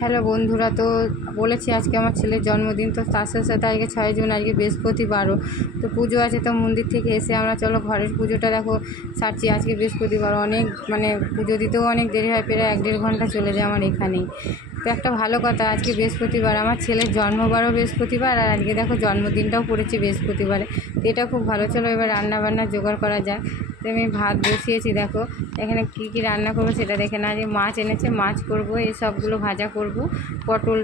Hello বন্ধুরা, তো বলেছি আজকে আমার ছেলের জন্মদিন, তো তার সাথে সাথে আজকে 6 জুন, আজকে বৃহস্পতিবারও তো পুজো আছে। তো মন্দির থেকে এসে আমরা চলো ঘরের পুজোটা দেখো সারছি। আজকে বৃহস্পতিবার, অনেক পুজো দিতেও অনেক দেরি হয়, প্রায় 1-1.5 ঘন্টা চলে যায় আমার এখানেই। তো একটা ভালো কথা, আজকে বৃহস্পতিবার, আমার ছেলের জন্মবারও বৃহস্পতিবার, আর আজকে দেখো জন্মদিনটাও পড়েছে বৃহস্পতিবারে। তো এটা খুব ভালো। চলো এবার রান্নাবান্না জোগাড় করা যায়। তো আমি ভাত বসিয়েছি, দেখো এখানে কী কী রান্না করবো সেটা দেখে না। যে মাছ এনেছে, মাছ করব, এই সবগুলো ভাজা করব। পটল,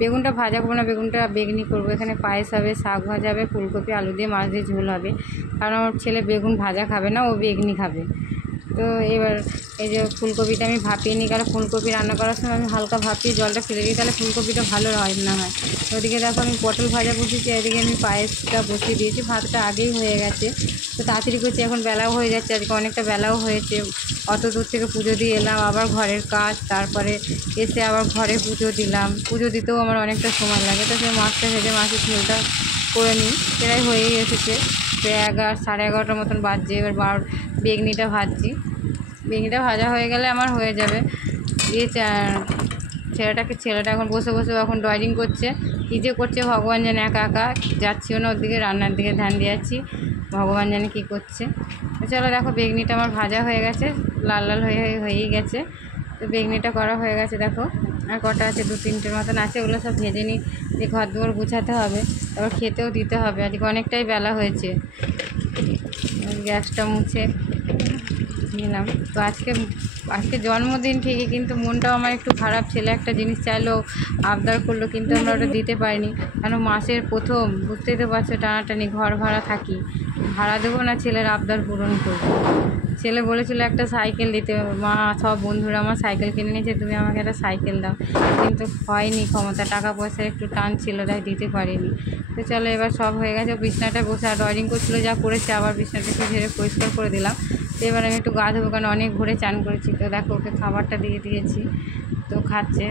বেগুনটা ভাজা করবো না, বেগুনটা বেগনি করব। এখানে পায়েস হবে, শাক ভাজা হবে, ফুলকপি আলু দিয়ে মাছ দিয়ে ঝোল হবে। কারণ আমার ছেলে বেগুন ভাজা খাবে না, ও বেগনি খাবে। তো এবার এই যে ফুলকপিটা আমি ভাপিয়ে নিই, কারণ ফুলকপি রান্না করার সময় আমি হালকা ভাপিয়ে জলটা ফেলে দিই, তাহলে ফুলকপিটা ভালো রান্না হয়। ওদিকে দেখো আমি পটল ভাজা বসিয়েছি, এদিকে আমি পায়েসটা বসিয়ে দিয়েছি। ভাতটা আগেই হয়ে গেছে, তো তাড়াতাড়ি করছি, এখন বেলাও হয়ে যাচ্ছে, আজকে অনেকটা বেলাও হয়েছে। অত দূর থেকে পুজো দিয়ে এলাম, আবার ঘরের কাজ, তারপরে এসে আবার ঘরে পুজো দিলাম। পুজো দিতেও আমার অনেকটা সময় লাগে। তো সেই মাছটা ভেজে মাছের ঝোলটা করে নিই, প্রায় হয়েই এসেছে। প্রায় 11-11:30 মতন বাজছে। এবার বেগনিটা ভাজছি, বেগনিটা ভাজা হয়ে গেলে আমার হয়ে যাবে। দিয়ে ছেলেটা এখন বসে বসে এখন ড্রয়িং করছে। কী যে করছে ভগবান জানে, একা একা যাচ্ছিও না, ওর দিকে রান্নার দিকে ধ্যান দিয়ে যাচ্ছি, ভগবান জানে কী করছে। তো চলো দেখো বেগনিটা আমার ভাজা হয়ে গেছে, লাল লাল হয়েই গেছে। তো বেগনিটা করা হয়ে গেছে, দেখো আর কটা আছে, 2-3টের মতন আছে, ওগুলো সব ভেজে নিই। যে ঘর দুয়ার গুছাতে হবে, তারপর খেতেও দিতে হবে, আজকে অনেকটাই বেলা হয়েছে। গ্যাসটা মুছে নিলাম। তো আজকে জন্মদিন ঠিকই, কিন্তু মনটাও আমার একটু খারাপ। ছেলে একটা জিনিস চাইলো, আবদার করলো, কিন্তু আমরা ওটা দিতে পারিনি। কারণ মাসের প্রথম, বুঝতেই তো পারছো, টানাটানি, ঘর ভাড়া থাকি, ভাড়া দেবো না ছেলের আবদার পূরণ করবো। ছেলে বলেছিল একটা সাইকেল দিতে, মা সব বন্ধুরা আমার সাইকেল কিনে নিয়েছে, তুমি আমাকে একটা সাইকেল দাও, কিন্তু হয়নি ক্ষমতা, টাকা পয়সার একটু টান ছিল, তাই দিতে পারিনি। তো চলো এবার সব হয়ে গেছে। বিছনাটা বসে আর ড্রয়িং করছিলো, যা করেছে, আবার বিছনাটাকে ঝেড়ে পরিষ্কার করে দিলাম। তো এবার আমি একটু গা ধোবো, কারণ অনেক ঘুরে চান করেছি। তো দেখো ওকে খাবারটা দিয়ে দিয়েছি, তো খাচ্ছে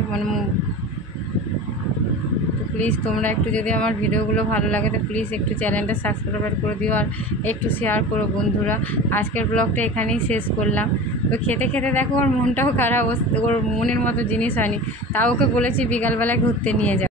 তো প্লিজ তোমরা একটু, যদি আমার ভিডিওগুলো ভালো লাগে তো প্লিজ একটু চ্যানেলটা সাবস্ক্রাইব করে দিও, আর একটু শেয়ার করো বন্ধুরা। আজকের ব্লগটা এখানেই শেষ করলাম। তো খেতে খেতে দেখো ওর মনটাও খারাপ, ওর মনের মতো জিনিস হয়নি, তাও ওকে বলেছি বিকালবেলায় ঘুরতে নিয়ে যাও।